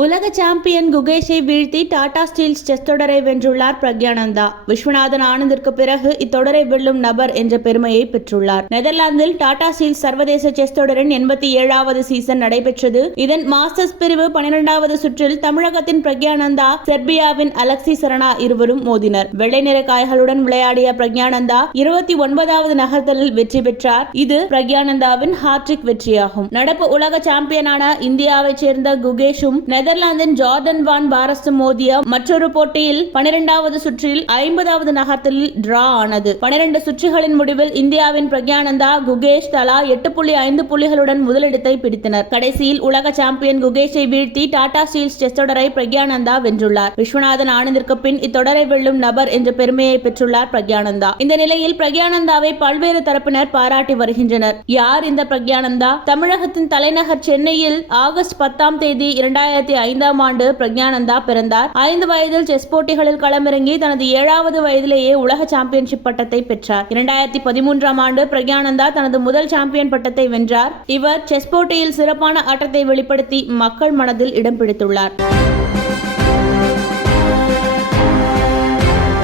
உலக சாம்பியன் குகேஷை வீழ்த்தி Tata Steeles chess தொடரை வென்றுள்ளார் பிரக்யானந்தா. விஸ்வநாதன் ஆனந்திற்கு பிறகு இத்தொடரை வெல்லும் நபர் என்ற பெருமையை பெற்றுள்ளார். நெதர்லாந்தில் டாடா ஸ்டீல்ஸ் சர்வதேச செஸ் தொடரின் 87வது சீசன் நடைபெற்றது. இதன் மாஸ்டர்ஸ் பிரிவு 12வது சுற்றில் தமிழகத்தின் பிரக்யானந்தா, செர்பியாவின் அலெக்சி சரணா இருவரும் மோதினர். வெள்ளை நிற காய்களுடன் விளையாடிய பிரக்யானந்தா 29வது நகர்த்தலில் வெற்றி பெற்றார். இது பிரக்யானந்தாவின் ஹாட்ரிக் வெற்றியாகும். நடப்பு உலக சாம்பியனான இந்தியாவைச் சேர்ந்த குகேஷும் நெதர்லாந்தின் ஜார்டன் வான் பாரஸும் மோதிய மற்றொரு போட்டியில் 12வது சுற்றில் 50வது நகர்த்தலில் டிரா ஆனது. 12 சுற்றுகளின் முடிவில் இந்தியாவின் பிரக்யானந்தா, குகேஷ் தலா 8.5 புள்ளிகளுடன் முதலிடத்தை பிடித்தனர். கடைசியில் உலக சாம்பியன் குகேஷை வீழ்த்தி டாடா ஸ்டீல்ஸ் செஸ் தொடரை பிரக்யானந்தா வென்றுள்ளார். விஸ்வநாதன் ஆனந்திற்கு பின் இத்தொடரை வெல்லும் நபர் என்ற பெருமையை பெற்றுள்ளார் பிரக்யானந்தா. இந்த நிலையில் பிரக்யானந்தாவை பல்வேறு தரப்பினர் பாராட்டி வருகின்றனர். யார் இந்த பிரக்யானந்தா? தமிழகத்தின் தலைநகர் சென்னையில் ஆகஸ்ட் 10ஆம் தேதி 2005ஆம் ஆண்டு பிரக்யானந்தா பிறந்தார். 5 வயதில் செஸ் போட்டிகளில் களமிறங்கி தனது 7வது வயதிலேயே உலக சாம்பியன்ஷிப் பட்டத்தை பெற்றார். 2013ஆம் ஆண்டு பிரக்யானந்தா தனது முதல் சாம்பியன் பட்டத்தை வென்றார். இவர் செஸ் போட்டியில் சிறப்பான ஆட்டத்தை வெளிப்படுத்தி மக்கள் மனதில் இடம் பிடித்துள்ளார்.